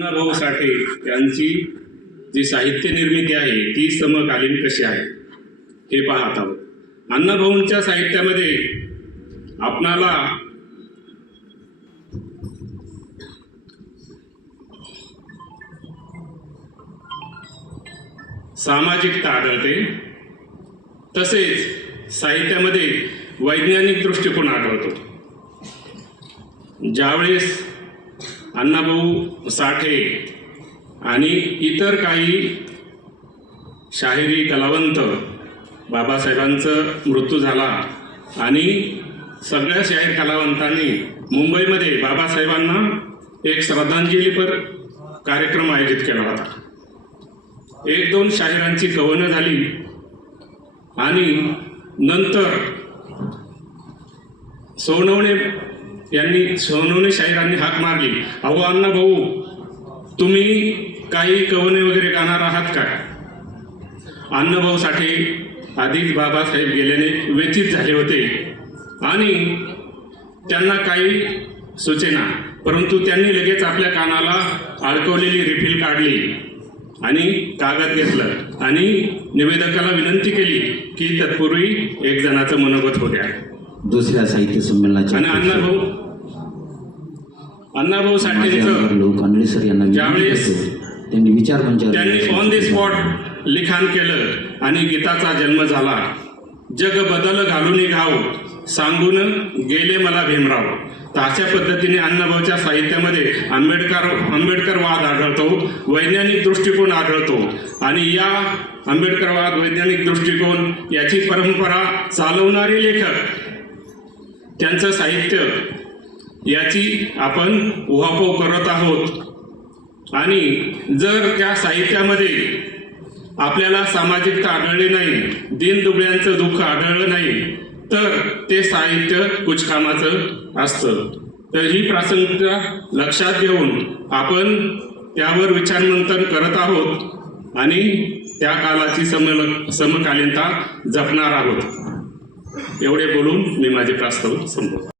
अण्णाभाऊ साठे यांची जी साहित्य निर्मिती आहे ती समकालीन कशी आहे हे पाहत आहोत. अण्णाभाऊंच्या साहित्यामध्ये आपणाला सामाजिकता आढळते, तसेच साहित्यामध्ये वैज्ञानिक दृष्टिकोन आढळतो. ज्यावेळेस अण्णाभाऊ साठे आणि इतर काही शाहिरी कलावंत बाबासाहेबांचा मृत्यू झाला आणि सगळ्या शाहीर कलावंतांनी मुंबईमध्ये बाबासाहेबांना एक श्रद्धांजलीपर कार्यक्रम आयोजित केला होता. एक दोन शाहिरांची कवनं झाली आणि नंतर सोनवणे शाहिरांनी हाक मारली, अहो अण्णाभाऊ, तुम्ही काही कवने वगैरे गाणार आहात का? अण्णाभाऊ साठे आधीच बाबासाहेब गेल्याने व्यथित झाले होते आणि त्यांना काही सुचेना, परंतु त्यांनी लगेच आपल्या कानाला अडकवलेली रिफिल काढली आणि कागद घेतलं आणि निवेदकाला विनंती केली की तत्पूर्वी एक जणाचं मनोगत होऊ द्या. दुसऱ्या साहित्य संमेलनाच्या आणि अण्णाभाऊ साठेंचं ज्यावेळेस त्यांनी ऑन द स्पॉट लिखाण केलं आणि गीताचा जन्म झाला. जग बदल घालून घाव सांगून गेले मला भीमराव. तर अशा पद्धतीने अण्णाभाऊच्या साहित्यामध्ये आंबेडकरवाद आढळतो, वैज्ञानिक दृष्टिकोन आढळतो आणि या आंबेडकरवाद वैज्ञानिक दृष्टिकोन याची परंपरा चालवणारे लेखक त्यांचं साहित्य याची आपण उहापोह करत आहोत. आणि जर त्या साहित्यामध्ये आपल्याला सामाजिकता आढळली नाही, दीनदुबळ्यांचं दुःख आढळलं नाही, तर ते साहित्य कुचकामाचं असतं. तर ही प्रासंगिकता लक्षात घेऊन आपण त्यावर विचारमंथन करत आहोत आणि त्या कालाची समकालीनता जपणार आहोत. एवढे बोलून मी माझे प्रस्ताव संपवतो.